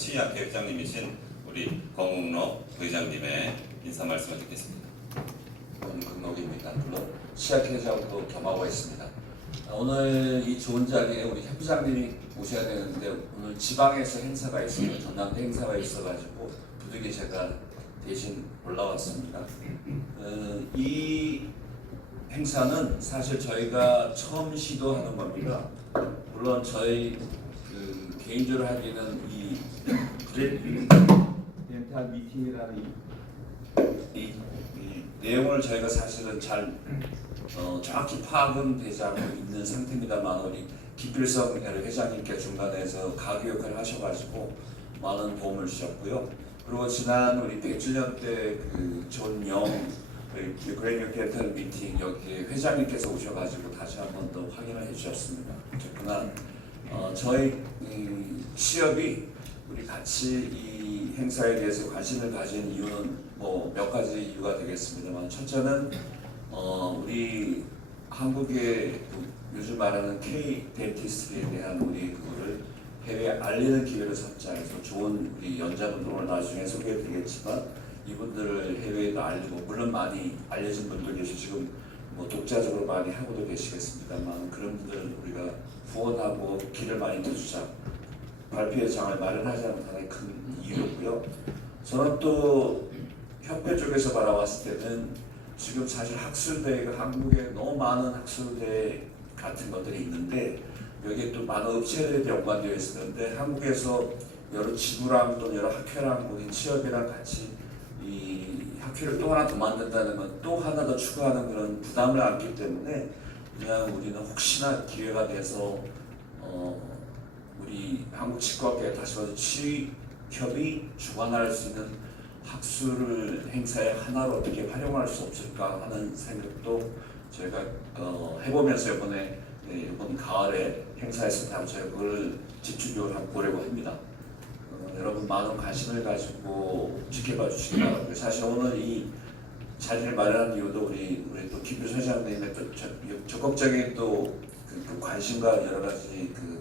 치의학회 회장님이신 우리 권국록 회장님의 인사 말씀을 듣겠습니다. 권근록입니다. 물론 시학회장도 겸하고 있습니다. 오늘 이 좋은 자리에 우리 협 부장님이 오셔야 되는데 오늘 지방에서 행사가 있어요. 전남대 행사가 있어가지고 부득이 제가 대신 올라왔습니다. 어, 이 행사는 사실 저희가 처음 시도하는 겁니다. 물론 저희 그 개인적으로 하기는 이 멘탈 미팅이라는 이 이, 이 내용을 저희가 사실은 잘 어, 정확히 파악은 되지 않고 있는 상태입니다만 우리 김필성 회장님께 중간에서 가교 역할을 하셔가지고 많은 도움을 주셨고요. 그리고 지난 우리 100주년 때그 존영 그레이뮤 덴탈 미팅 여기 회장님께서 오셔가지고 다시 한 번 더 확인을 해주셨습니다. 그러나 어, 저희 이 시업이 우리 같이 이 행사에 대해서 관심을 가진 이유는 뭐 몇 가지 이유가 되겠습니다만 첫째는 어, 우리 한국의 그 요즘 말하는 K 덴티스트에 대한 우리 그거를 해외에 알리는 기회를 삼자 해서 좋은 우리 연자분들 오늘 나중에 소개해드리겠지만 이분들을 해외에도 알리고 물론 많이 알려진 분도 계시고 지금 뭐 독자적으로 많이 하고도 계시겠습니다만 그런 분들 우리가 후원하고 길을 많이 내주자 발표의 장을 마련하자는 하나의 큰 이유였고요. 저는 또 협회 쪽에서 바라봤을 때는 지금 사실 학술대회가 한국에 너무 많은 학술대 같은 것들이 있는데 여기에 또 많은 업체들이 연관되어 있었는데 한국에서 여러 지구랑 또 여러 학회랑 우리 취업이랑 같이 이 학회를 또 하나 더 만든다는 건 또 하나 더 추가하는 그런 부담을 안기 때문에 그냥 우리는 혹시나 기회가 돼서 어 우리 한국 치과학회 다시 봐서 취협이 주관할 수 있는 학술 행사의 하나로 어떻게 활용할 수 없을까 하는 생각도 저희가 어, 해보면서 이번에 네, 이번 가을에 행사에서 다 저희가 그걸 집중적으로 한번 보려고 합니다. 어, 여러분 많은 관심을 가지고 지켜봐 주시기 바랍니다. 사실 오늘 이 자리를 마련한 이유도 우리 우리 또 김규 소장님의 또 적- 적극적인 또 그, 그 관심과 여러 가지 그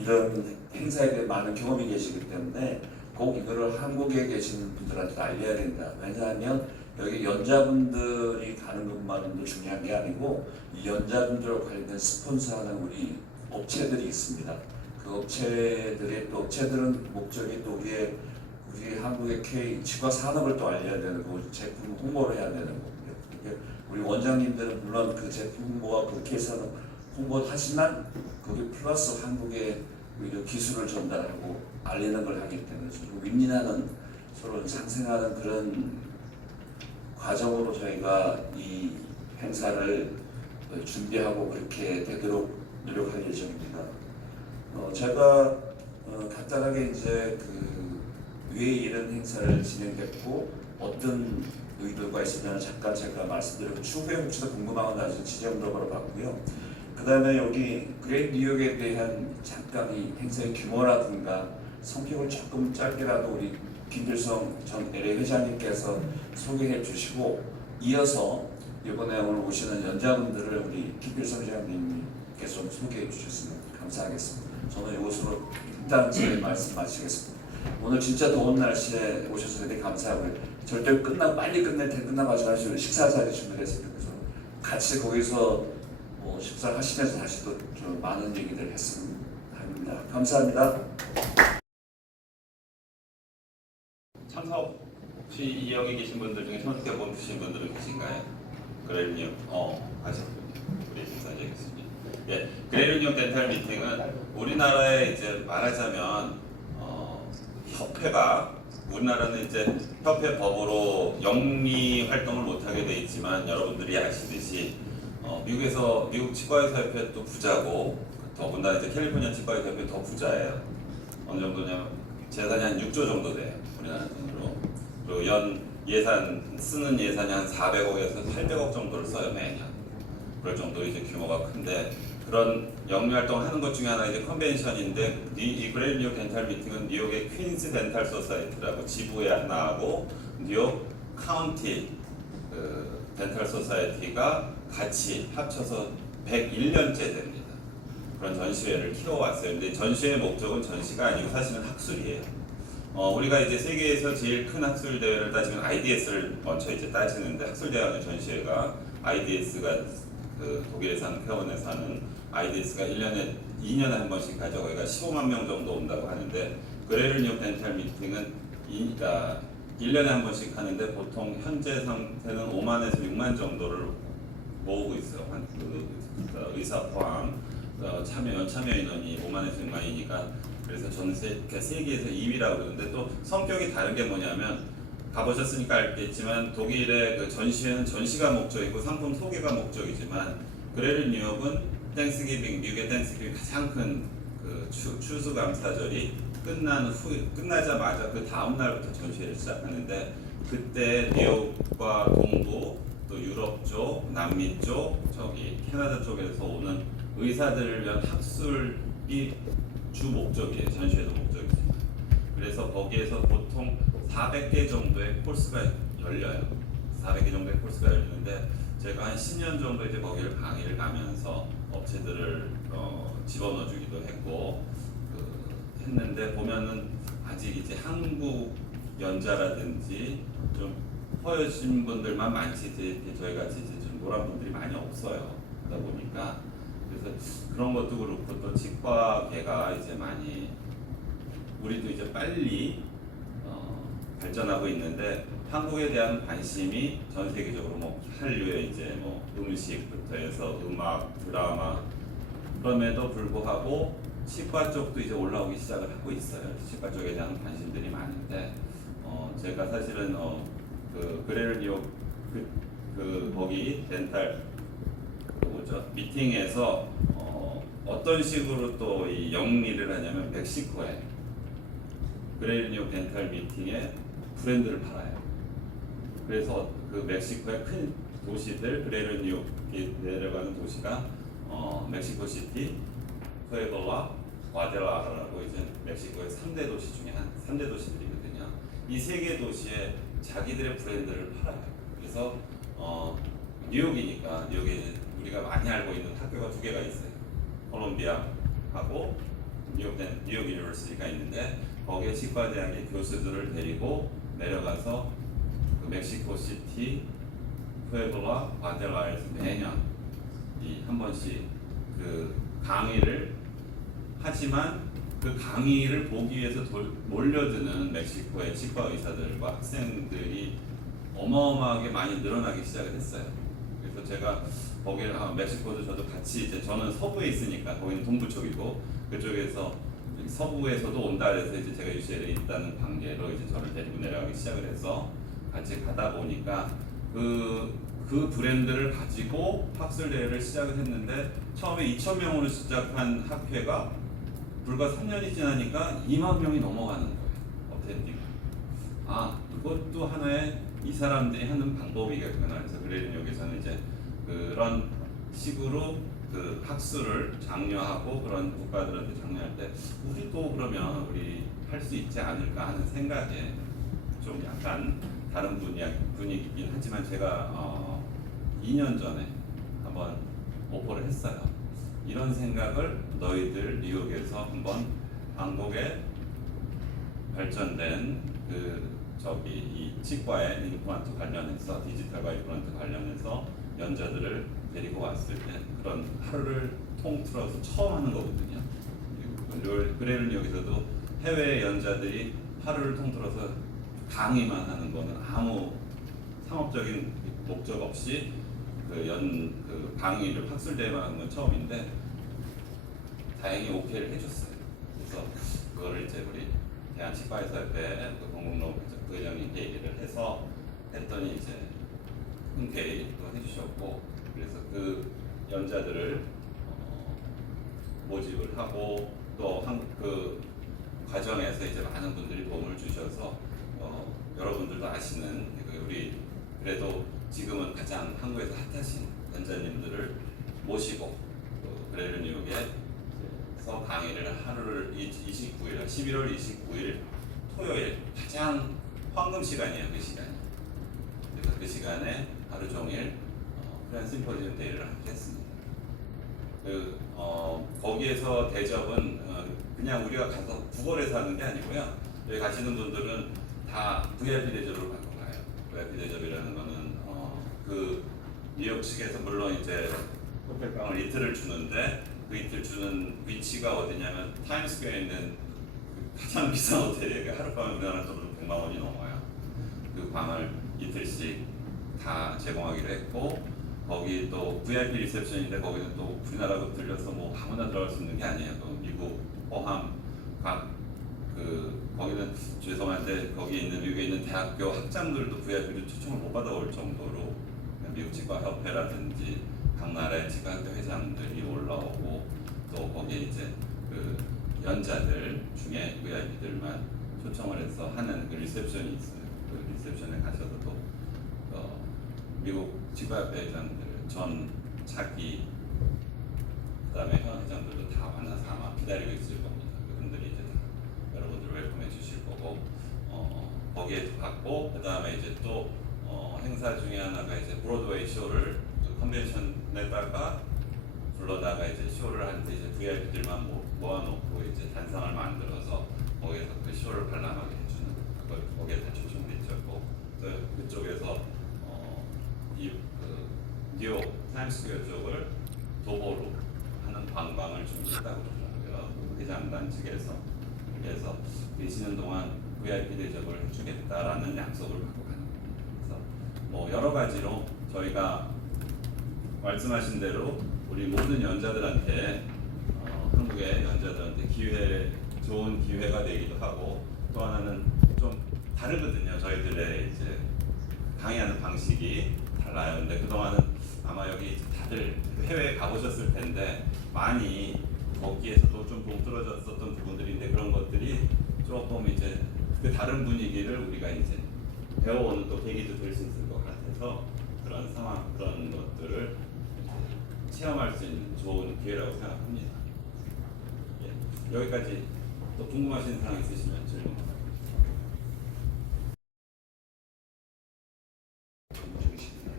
이런 행사에 대해 많은 경험이 계시기 때문에 꼭 이거를 한국에 계시는 분들한테 알려야 된다. 왜냐하면 여기 연자분들이 가는 것만도 중요한 게 아니고 이 연자분들과 관련된 스폰서하는 우리 업체들이 있습니다. 그 업체들의 또 업체들은 목적이 또 우리의 우리 한국의 K 치과 산업을 또 알려야 되는 거고 제품 홍보를 해야 되는 거고요. 이게 우리 원장님들은 물론 그 제품 홍보와 그 K 산업 홍보를 하지만 거기 플러스 한국의 오히려 기술을 전달하고 알리는 걸 하기 때문에 서로 윈윈하는 서로 상생하는 그런 과정으로 저희가 이 행사를 준비하고 그렇게 되도록 노력할 예정입니다. 어, 제가 어, 간단하게 이제 그왜 이런 행사를 진행했고 어떤 의도가 있으면 잠깐 제가 말씀드리고 추후에 혹시나 궁금한 건 나중에 지적으로 받고요. 그 다음에 여기 그레이트 뉴욕에 대한 잠깐 이 행사의 규모라든가 성격을 조금 짧게라도 우리 김필성 전 LA 회장님께서 소개해 주시고 이어서 이번에 오늘 오시는 연자분들을 우리 김필성 회장님께서 좀 소개해 주셨으면 감사하겠습니다. 저는 이것으로 일단 제 말씀 마치겠습니다. 오늘 진짜 더운 날씨에 오셔서 되게 감사하고요. 절대 끝나 빨리 끝낼 때 끝나가지 마시고 식사 자리 준비했습니다. 그래서 같이 거기서 뭐 식사를 하시면서 다시 또좀 많은 얘기들 했으면 합니다. 감사합니다. 참석 혹시 이 여기 계신 분들 중에 선택해 본 주신 분들은 계신가요? 그레일리움 어 하셨군요. 우리 인사제 교수님. 예, 그레일리움 덴탈 미팅은 우리나라에 이제 말하자면 어, 협회가 우리나라는 이제 협회 법으로 영리 활동을 못하게 돼 있지만 여러분들이 아시듯이 어, 미국에서 미국 치과의사 협회 또 부자고 더군다나 이제 캘리포니아 치과의사 협회 더 부자예요. 어느 정도냐면 재산이 한 6조 정도 돼요. 우리나라 돈으로. 그리고 연 예산 쓰는 예산이 한 400억에서 800억 정도를 써요 매년. 그럴 정도 이제 규모가 큰데 그런 영리 활동을 하는 것 중에 하나 이제 컨벤션인데 이, 이 그레일 뉴욕 덴탈 미팅은 뉴욕의 퀸스 덴탈 소사이티라고 지부에 하나하고 뉴욕 카운티 그 덴탈 소사이티가 같이 합쳐서 101년째 됩니다. 그런 전시회를 키워왔어요. 근데 전시회 목적은 전시가 아니고 사실은 학술이에요. 어, 우리가 이제 세계에서 제일 큰 학술 대회를 따지면 IDS를 먼저 이제 따지는데 학술 대회 전시회가 IDS가 그 독일에서 하는 회원에서 하는 IDS가 1년에 2년에 한 번씩 가져 거기가 15만 명 정도 온다고 하는데 그레르 뉴욕 덴탈 미팅은 이, 그러니까 1년에 한 번씩 하는데 보통 현재 상태는 5만에서 6만 정도를 모으고 있어요. 한 그, 그 의사 포함 어, 참여 참여 인원이 5만에서 6만이니까 그래서 전 세, 그러니까 세계에서 2위라고 그러는데 또 성격이 다른 게 뭐냐면 가보셨으니까 알겠지만 독일의 그 전시회는 전시가 목적이고 상품 소개가 목적이지만 그레르 뉴욕은 땡스기빙 미국의 땡스기빙 가장 큰 그 추수 감사절이 끝난 후 끝나자마자 그 다음 날부터 전시회를 시작하는데 그때 뉴욕과 동부 또 유럽 쪽, 남미 쪽, 저기 캐나다 쪽에서 오는 의사들을 위한 학술이 주 목적이에요. 전시회도 목적이지만. 그래서 거기에서 보통 400개 정도의 코र्스가 열려요. 400개 정도의 코र्스가 열리는데 제가 한 10년 정도 이제 거기를 강의를 가면서 업체들을 어, 집어넣어주기도 했고 그, 했는데 보면은 아직 이제 한국 연자라든지 좀 허여진 분들만 많지 이제 저희 같이 이제 좀 노란 분들이 많이 없어요. 그러다 보니까 그래서 그런 것도 그렇고 또 치과계가 이제 많이 우리도 이제 빨리 어, 발전하고 있는데 한국에 대한 관심이 전 세계적으로 뭐 한류의 이제 뭐 음식부터 해서 음악, 드라마 그럼에도 불구하고 치과 쪽도 이제 올라오기 시작을 하고 있어요. 치과 쪽에 대한 관심들이 많은데 어, 제가 사실은 어, 그 그레르 뉴욕 그, 그 거기 덴탈 그 뭐죠 미팅에서 어, 어떤 식으로 또 이 영리를 하냐면 멕시코에 그레르니오 덴탈 미팅에 브랜드를 팔아요. 그래서 그 멕시코의 큰 도시들 그레르니오에 내려가는 도시가 어, 멕시코 시티, 푸에블라, 과델라라고 이제 멕시코의 3대 도시 중에 한 3대 도시들이거든요. 이 세 개 도시에 자기들의 브랜드를 팔아요. 그래서 어, 뉴욕이니까 뉴욕에 우리가 많이 알고 있는 학교가 두 개가 있어요. 콜롬비아하고 뉴욕 대- 뉴욕 유니버시티가 있는데 거기에 치과대학의 교수들을 데리고 내려가서 그 멕시코 시티, 푸에블라, 과델라에서 매년 이 한 번씩 그 강의를 하지만 그 강의를 보기 위해서 돌- 몰려드는 멕시코의 치과 의사들과 학생들이 어마어마하게 많이 늘어나기 시작을 했어요. 그래서 제가 거기를 아, 멕시코도 저도 같이 이제 저는 서부에 있으니까 거기는 동부 쪽이고 그쪽에서 서부에서도 온다 그래서 이제 제가 UCL에 있다는 관계로 이제 저를 데리고 내려가기 시작을 해서 같이 가다 보니까 그, 그 브랜드를 가지고 학술 대회를 시작을 했는데 처음에 2천 명으로 시작한 학회가 불과 3년이 지나니까 2만 명이 넘어가는 거예요. 어텐딩. 아 이것도 하나의 이 사람들이 하는 방법이겠구나. 그래서 그레이든 여기서는 이제 그런 식으로 그 학술을 장려하고 그런 국가들한테 장려할 때 우리도 그러면 우리 할 수 있지 않을까 하는 생각에 좀 약간 다른 분야 분위기긴 하지만 제가 어 2년 전에 한번 오퍼를 했어요. 이런 생각을 너희들 뉴욕에서 한번 한국에 발전된 그 저기 이 치과의 임플란트 관련해서 디지털과 임플란트 관련해서 연자들을 데리고 왔을 때 그런 하루를 통틀어서 처음 하는 거거든요. 그래는 여기서도 해외 연자들이 하루를 통틀어서 강의만 하는 거는 아무 상업적인 목적 없이 그연 그 강의를 학술 대회만 하는 건 처음인데 다행히 오케이를 해줬어요. 그래서 그거를 이제 우리 대한 치과의사협회 그 공공노 부회장님께 얘기를 해서 했더니 이제 흔쾌히 또 해주셨고 그래서 그 연자들을 어, 모집을 하고 또그 과정에서 이제 많은 분들이 도움을 주셔서 어, 여러분들도 아시는 그 우리 그래도 지금은 가장 한국에서 핫하신 연자님들을 모시고 그 그레르 뉴욕에서 강의를 하루를 29일, 11월 29일 토요일 가장 황금 시간이에요 그 시간이. 그래서 그 시간에 하루 종일 어, 프란 심포지엄 데이를 했습니다. 그 어, 거기에서 대접은 어, 그냥 우리가 가서 구걸해서 하는 게 아니고요. 여기 가시는 분들은 다 VIP 대접을 받고 가요. VIP 대접이라는 거는 어, 그 뉴욕 측에서 물론 이제 호텔방을 이틀을 주는데 그 이틀 주는 위치가 어디냐면 타임스퀘어에 있는 그 가장 비싼 호텔이에요. 하룻밤에 우리나라 돈으로 100만 원이 넘어요. 그 방을 이틀씩 다 제공하기로 했고 거기 또 VIP 리셉션인데 거기는 또 우리나라로 들려서 뭐 아무나 들어갈 수 있는 게 아니에요. 그 미국 포함 각그 거기는 죄송한데 거기 있는 미국에 있는 대학교 학장들도 VIP를 초청을 못 받아올 정도로 미국 치과 협회라든지 각 나라의 치과학회 회장들이 올라오고 또 거기에 이제 그 연자들 중에 VIP들만 초청을 해서 하는 그 리셉션이 있어요. 그 리셉션에 가셔도 또 어, 미국 치과협회 회장들 전 차기 그다음에 현 회장들도 다 만나서 아마 기다리고 있을 겁니다. 그분들이 이제 다 여러분들 웰컴해 주실 거고 어, 거기에 갔고 그다음에 이제 또 어, 행사 중에 하나가 이제 브로드웨이 쇼를 그 컨벤션에다가 불러다가 이제 쇼를 하는데 이제 VIP들만 모아놓고 이제 단상을 만들어서 거기에서 그 쇼를 관람하게 해주는 그걸 거기에 다 초청돼 있었고 또 그쪽에서 어, 이그 뉴욕 타임스퀘어 쪽을 도보로 하는 관광을 준비했다고 그러더라고요. 회장단 측에서 그래서 계시는 동안 VIP 대접을 해주겠다라는 약속을 받고. 그래서 뭐 여러 가지로 저희가 말씀하신 대로 우리 모든 연자들한테 어, 한국의 연자들한테 기회 좋은 기회가 되기도 하고 또 하나는 좀 다르거든요. 저희들의 이제 강의하는 방식이 달라요. 근데 그동안은 아마 여기 다들 해외에 가보셨을 텐데 많이 거기에서도 좀 동떨어졌었던 부분들인데 그런 것들이 조금 이제 그 다른 분위기를 우리가 이제 배워오는 또 계기도 될 수 있을 것 같아서 그런 상황 그런 것들을 체험할 수 있는 좋은 기회라고 생각합니다. 예, 여기까지 또 궁금하신 사항 있으시면 질문 부탁드립니다.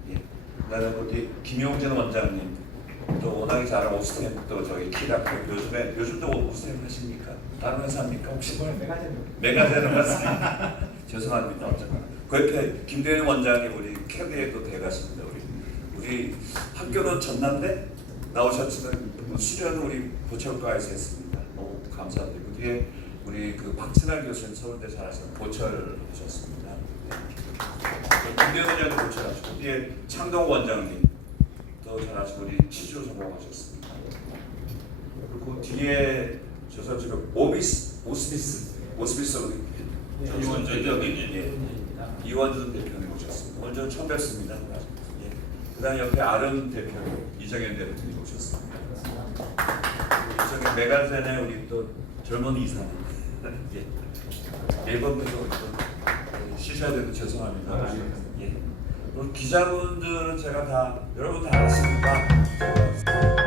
예. 그다음에 우리 김용진 원장님 또 워낙에 잘하는 오스템도 저희 키라크 요즘에 요즘도 오스템 하십니까? 다른 회사입니까 혹시? 메가제는 맞습니다. 죄송합니다 어쨌거나 그 옆에 김대현 원장이 우리 캐비에도 대가십니다 우리 우리 학교는 전남대 나오셨지만 수련은 우리 보철과에서 했습니다. 너무 감사드리고 그 뒤에 우리 그 박진환 교수님 서울대 잘하시는 보철 하셨습니다. 네. 김대현 원장도 보철하시고 뒤에 창동 원장님 또 잘하시고 우리 치주 전공하셨습니다. 그리고 뒤에 저 사람 지금 오비스 오스비스 오스비스 우리 이원전 대표님. 예. 이원준 대표님 오셨습니다. 오늘 저 처음 뵙습니다. 예. 그 다음 옆에 아름 대표님 이정현 대표님 오셨습니다. 이정현 메가젠의 우리 또 젊은 이사님 예. 앨범들도 또 쉬셔야 돼도 죄송합니다. 예. 그리고 기자분들은 제가 다 여러분 다 아십니까?